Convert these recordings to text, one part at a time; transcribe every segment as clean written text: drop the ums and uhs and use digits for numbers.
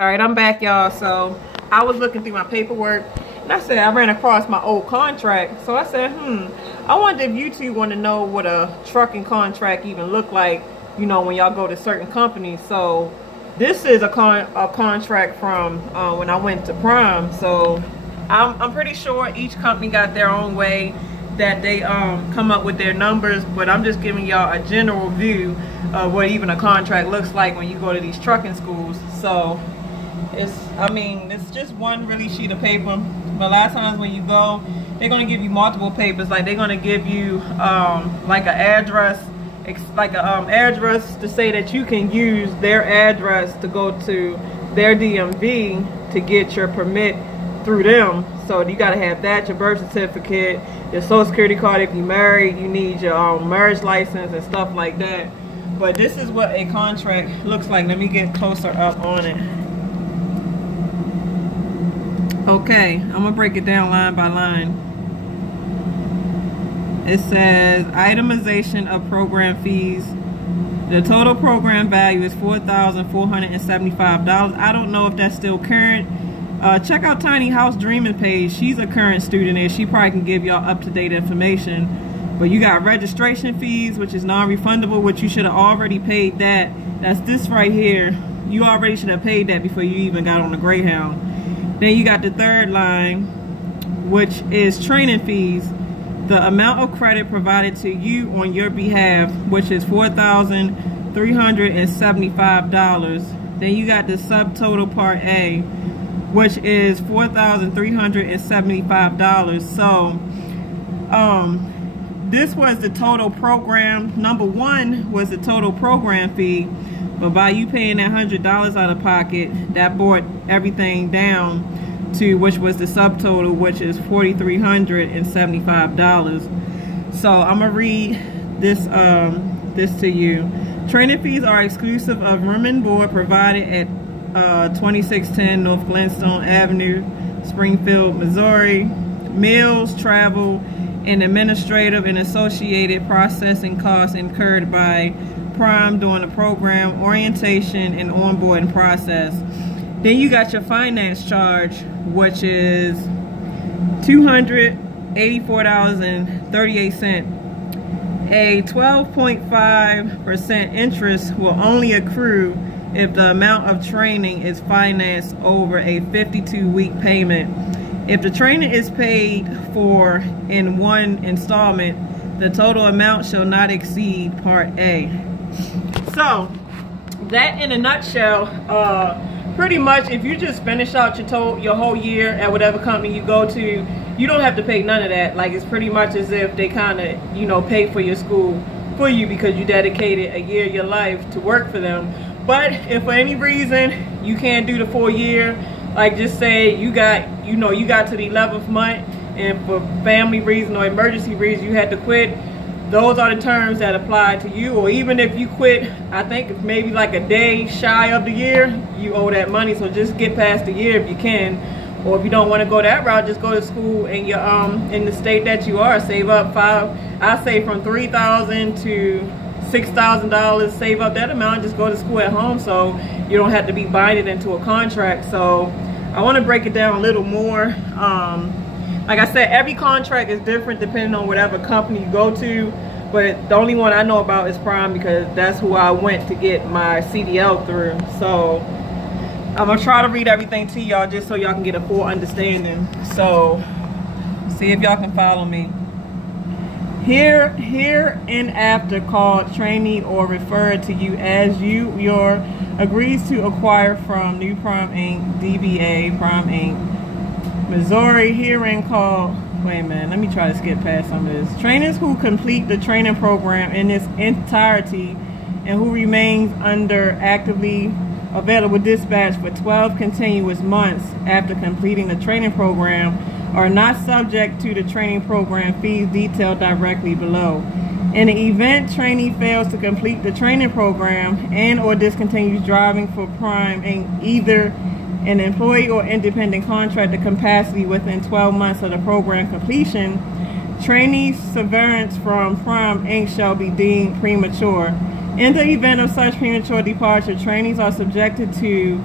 All right, I'm back, y'all. So I was looking through my paperwork and I said I ran across my old contract. So I said, I wonder if you two want to know what a trucking contract even look like, you know, when y'all go to certain companies. So this is a contract from when I went to Prime. So I'm pretty sure each company got their own way that they come up with their numbers, but I'm just giving y'all a general view of what even a contract looks like when you go to these trucking schools. So it's just one really sheet of paper, but a lot of times when you go, they're going to give you multiple papers. Like they're going to give you like an address, address to say that you can use their address to go to their DMV to get your permit through them. So you got to have that, your birth certificate, your social security card. If you're married, you need your marriage license and stuff like that. But this is what a contract looks like. Let me get closer up on it. Okay, I'm gonna break it down line by line. It says itemization of program fees. The total program value is $4,475. I don't know if that's still current. Check out Tiny House Dreaming page. She's a current student and she probably can give y'all up-to-date information. But you got registration fees, which is non-refundable, which you should have already paid that. That's this right here. You already should have paid that before you even got on the Greyhound. Then you got the third line, which is training fees. The amount of credit provided to you on your behalf, which is $4,375. Then you got the subtotal part A, which is $4,375. So this was the total program. Number one was the total program fee, but by you paying that $100 out of pocket, that brought everything down to, which was the subtotal, which is $4,375. So I'm gonna read this this to you. Training fees are exclusive of room and board provided at 2610 North Glenstone Avenue, Springfield, Missouri. Meals, travel, and administrative and associated processing costs incurred by Prime during the program, orientation, and onboarding process. Then you got your finance charge, which is $284.38. A 12.5% interest will only accrue if the amount of training is financed over a 52-week payment. If the training is paid for in one installment, the total amount shall not exceed Part A. So, that in a nutshell, pretty much if you just finish out your whole year at whatever company you go to, you don't have to pay none of that. Like, it's pretty much as if they kind of, you know, pay for your school for you because you dedicated a year of your life to work for them. But if for any reason you can't do the full year, like just say you got to the 11th month and for family reason or emergency reason you had to quit, those are the terms that apply to you. Or even if you quit, I think it's maybe like a day shy of the year, you owe that money. So just get past the year if you can. Or if you don't want to go that route, just go to school in your in the state that you are. Save up I say from $3,000 to $6,000. Save up that amount, just go to school at home so you don't have to be binded into a contract. So I want to break it down a little more. Like I said, every contract is different depending on whatever company you go to, but the only one I know about is Prime because that's who I went to get my CDL through. So I'm gonna try to read everything to y'all just so y'all can get a full understanding. So see if y'all can follow me. Hereinafter called trainee or referred to you as your agrees to acquire from New Prime Inc., DBA Prime Inc., Missouri, herein called, wait a minute, let me try to skip past some of this. Trainers who complete the training program in its entirety and who remains under actively available dispatch for 12 continuous months after completing the training program are not subject to the training program fees detailed directly below. In the event trainee fails to complete the training program and or discontinues driving for Prime Inc., either an employee or independent contractor capacity within 12 months of the program completion, trainee severance from Prime Inc. shall be deemed premature. In the event of such premature departure, trainees are subjected to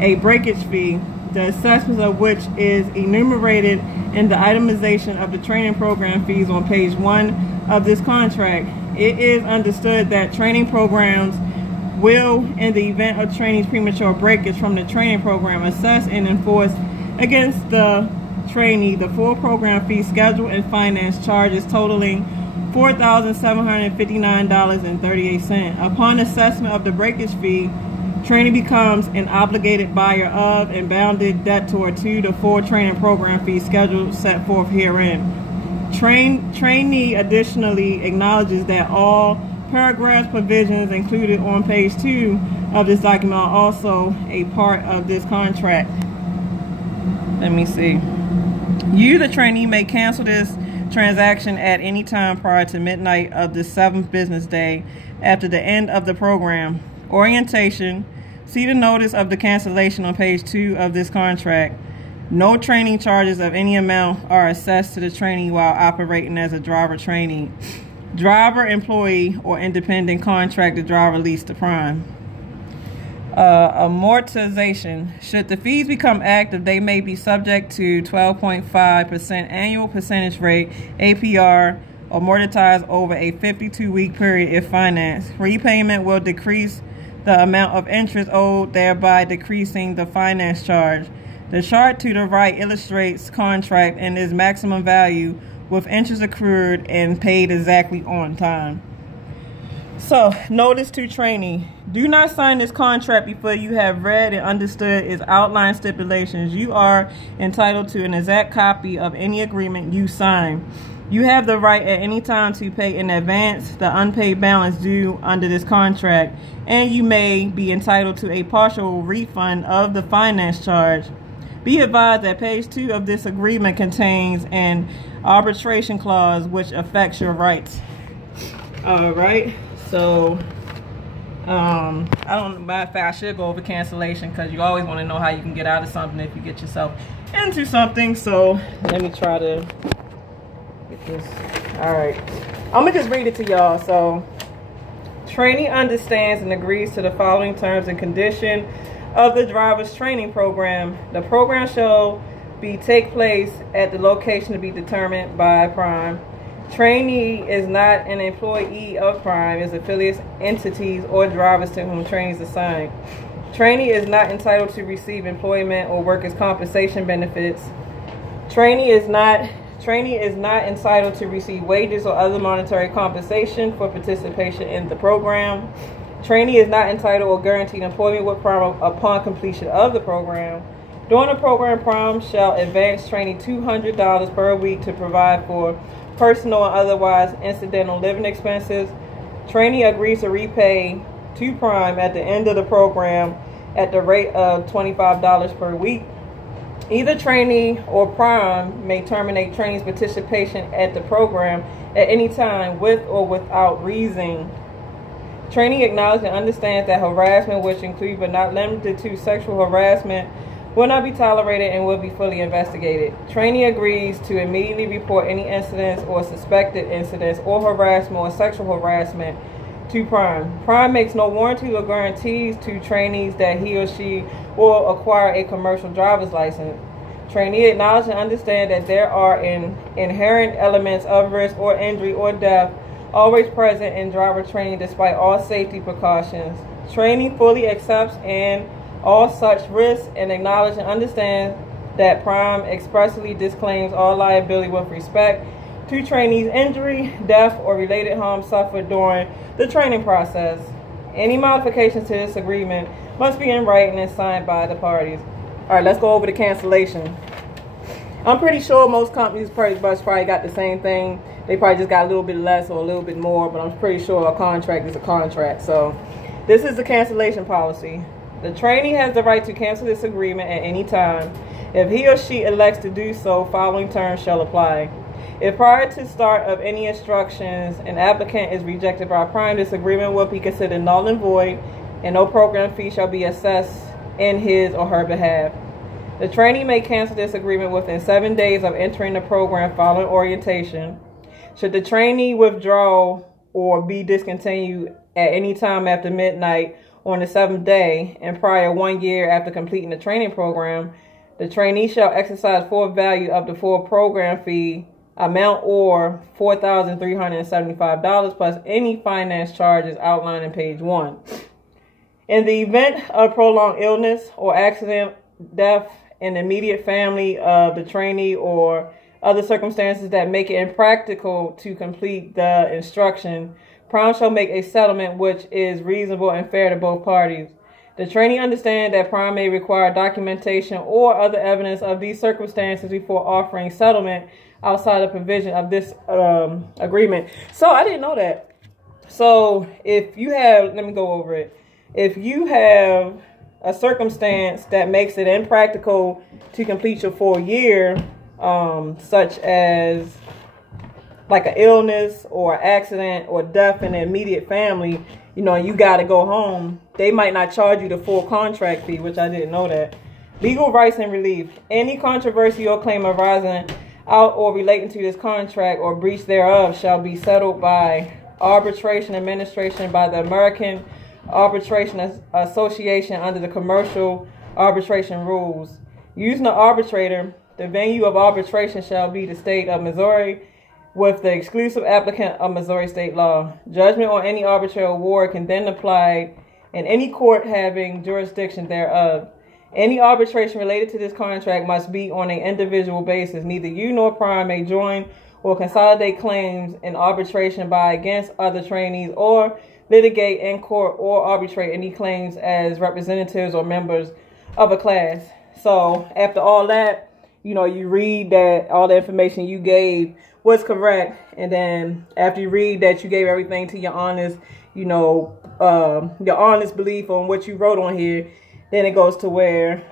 a breakage fee, the assessment of which is enumerated in the itemization of the training program fees on page 1 of this contract. It is understood that training programs will, in the event of trainee's premature breakage from the training program, assess and enforce against the trainee the full program fee schedule and finance charges totaling $4,759.38. Upon assessment of the breakage fee, trainee becomes an obligated buyer of and bounded debtor to the full training program fee schedule set forth herein. Trainee additionally acknowledges that all paragraphs provisions included on page 2 of this document are also a part of this contract. Let me see. You, the trainee, may cancel this transaction at any time prior to midnight of the 7th business day after the end of the program. Orientation. See the notice of the cancellation on page 2 of this contract. No training charges of any amount are assessed to the trainee while operating as a driver trainee, driver, employee, or independent contracted driver leased to Prime. Amortization. Should the fees become active, they may be subject to 12.5% annual percentage rate APR, amortized over a 52-week period if financed. Repayment will decrease the amount of interest owed, thereby decreasing the finance charge. The chart to the right illustrates contract and its maximum value with interest accrued and paid exactly on time. So, notice to trainee. Do not sign this contract before you have read and understood its outline stipulations. You are entitled to an exact copy of any agreement you sign. You have the right at any time to pay in advance the unpaid balance due under this contract, and you may be entitled to a partial refund of the finance charge. Be advised that page 2 of this agreement contains an arbitration clause which affects your rights. All right, so I don't know, matter of fact, I should go over cancellation because you always want to know how you can get out of something if you get yourself into something. So let me try to get this. All right, I'm gonna just read it to y'all. So, trainee understands and agrees to the following terms and conditions of the driver's training program. The program shall take place at the location to be determined by Prime. Trainee is not an employee of Prime, its affiliates, entities, or drivers to whom trainee is assigned. Trainee is not entitled to receive employment or workers' compensation benefits. Trainee is not entitled to receive wages or other monetary compensation for participation in the program. Trainee is not entitled or guaranteed employment with Prime upon completion of the program. During the program, Prime shall advance trainee $200 per week to provide for personal and otherwise incidental living expenses. Trainee agrees to repay to Prime at the end of the program at the rate of $25 per week. Either trainee or Prime may terminate trainee's participation at the program at any time with or without reason. Trainee acknowledges and understands that harassment, which includes but not limited to sexual harassment, will not be tolerated and will be fully investigated. Trainee agrees to immediately report any incidents or suspected incidents or harassment or sexual harassment to Prime. Prime makes no warranties or guarantees to trainees that he or she will acquire a commercial driver's license. Trainee acknowledges and understands that there are inherent elements of risk or injury or death always present in driver training despite all safety precautions. Trainee fully accepts and all such risks and acknowledges and understands that Prime expressly disclaims all liability with respect to trainee's injury, death, or related harm suffered during the training process. Any modifications to this agreement must be in writing and signed by the parties. All right, let's go over the cancellation. I'm pretty sure most companies probably got the same thing. They probably just got a little bit less or a little bit more, but I'm pretty sure a contract is a contract. So this is the cancellation policy. The trainee has the right to cancel this agreement at any time. If he or she elects to do so, following terms shall apply. If prior to start of any instructions an applicant is rejected by Prime, this agreement will be considered null and void, and no program fee shall be assessed in his or her behalf. The trainee may cancel this agreement within 7 days of entering the program following orientation. Should the trainee withdraw or be discontinued at any time after midnight on the 7th day and prior 1 year after completing the training program, the trainee shall exercise full value of the full program fee amount or $4,375 plus any finance charges outlined in page 1. In the event of prolonged illness or accident, death in the immediate family of the trainee or other circumstances that make it impractical to complete the instruction, Prom shall make a settlement which is reasonable and fair to both parties. The trainee understands that Prom may require documentation or other evidence of these circumstances before offering settlement outside the provision of this agreement. So I didn't know that. So if you have, let me go over it. If you have a circumstance that makes it impractical to complete your full year, such as like an illness or accident or death in the immediate family, you know, you got to go home, they might not charge you the full contract fee, which I didn't know that. Legal rights and relief. Any controversy or claim arising out or relating to this contract or breach thereof shall be settled by arbitration administration by the American Arbitration Association under the commercial arbitration rules. Using the arbitrator, the venue of arbitration shall be the state of Missouri with the exclusive applicant of Missouri state law. Judgment on any arbitrary award can then apply in any court having jurisdiction thereof. Any arbitration related to this contract must be on an individual basis. Neither you nor Prime may join or consolidate claims in arbitration by against other trainees or litigate in court or arbitrate any claims as representatives or members of a class. So after all that, you know, you read that all the information you gave was correct. And then after you read that you gave everything to your honest, you know, your honest belief on what you wrote on here, then it goes to where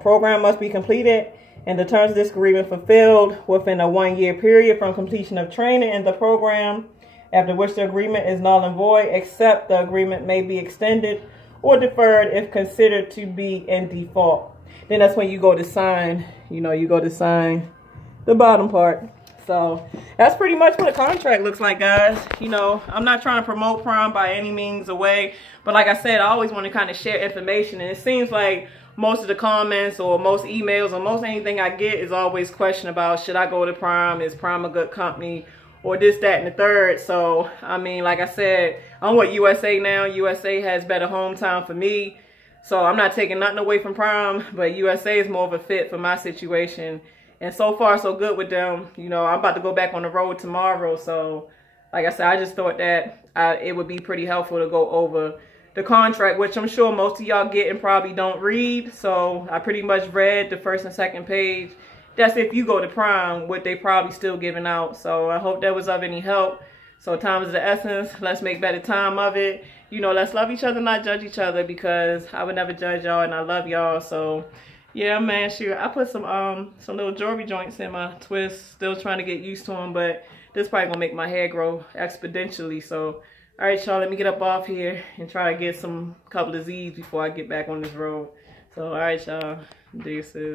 program must be completed and the terms of this agreement fulfilled within a 1 year period from completion of training in the program, after which the agreement is null and void, except the agreement may be extended or deferred if considered to be in default. Then that's when you go to sign, you know, you go to sign the bottom part. So that's pretty much what a contract looks like, guys. You know, I'm not trying to promote Prom by any means away, but like I said, I always want to kind of share information, and it seems like most of the comments or most emails or most anything I get is always question about, should I go to Prom? Is Prom a good company? Or this, that, and the third. So, I mean, like I said, I'm with USA now. USA has better hometown for me. So I'm not taking nothing away from Prom, but USA is more of a fit for my situation. And so far, so good with them. You know, I'm about to go back on the road tomorrow. So, like I said, I just thought that it would be pretty helpful to go over the contract, which I'm sure most of y'all get and probably don't read. So I pretty much read the first and second page. That's if you go to Prime, what they probably still giving out. So I hope that was of any help. So time is the essence. Let's make better time of it. You know, let's love each other, not judge each other, because I would never judge y'all and I love y'all. So yeah, man, sure. I put some little jewelry joints in my twist. Still trying to get used to them, but this probably gonna make my hair grow exponentially. So all right, y'all, let me get up off here and try to get some couple of Z's before I get back on this road. So all right, y'all, deuces.